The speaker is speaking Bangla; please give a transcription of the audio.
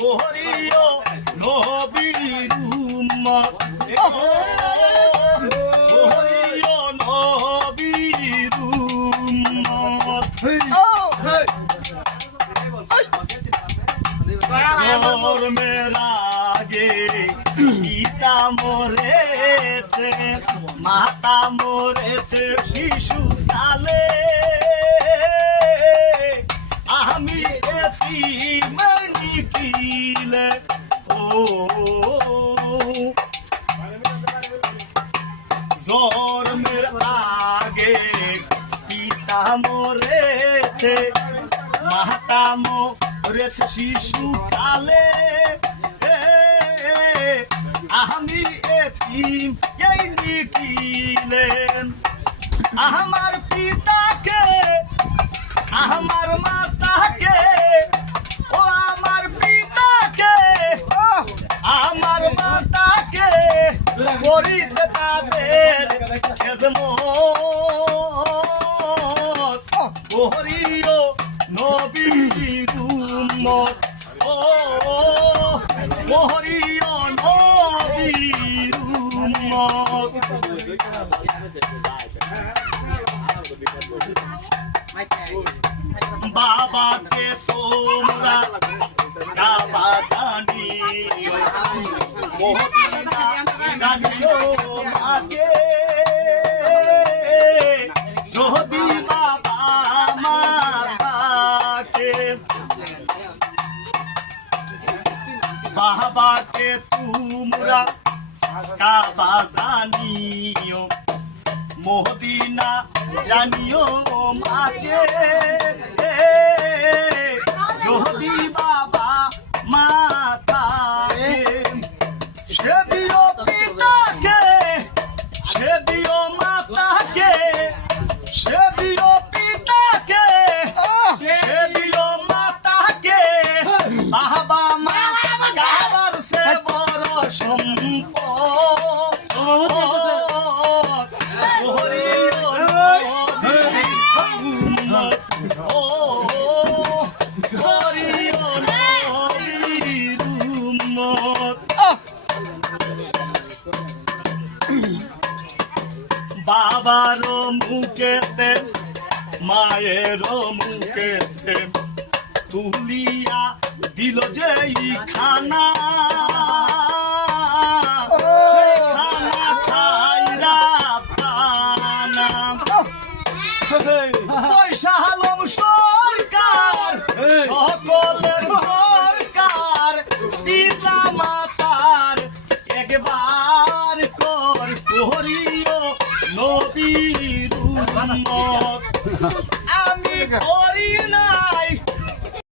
ওহরিও নবীর উম্মত ওহরিও নবীর উম্মত জন্মের আগে পিতা মরেছে মাতা মরেছে শিশুকালে আমি এতিম নিখিলে ও জন্মের আগে পিতা মরেছে মাতা মরেছে শিশুকালে আমি এতিম এই নিখিলে আমার পিতাকে আমার মাতাকে ও আমার পিতাকে আমার মাতাকে করিতে তাদের খেদমত ওহরিও নবীর উম্মত ও ওহরিও নবীর উম্মত বাবাকে তোমরা কাবা জানিও মদিনা জানিও মাকে যদি বাবা মাতাকে বাবাকে তোমরা কাবা জানিও মদিনা জানিও মাকে যদি বাবা মাতাকে সে দিও পিতাকে সে দিও মাতাকে সে দিও পিতাকে সে দিও মাতাকে বাবা মা কাবার সে বড় সম্পদ ওহরিও নবীর উম্মত ও ওহরিও নবীর উম্মত বাবার মুখেতে মায়ের মুখেতে তুলিয়া দিল যেই খানা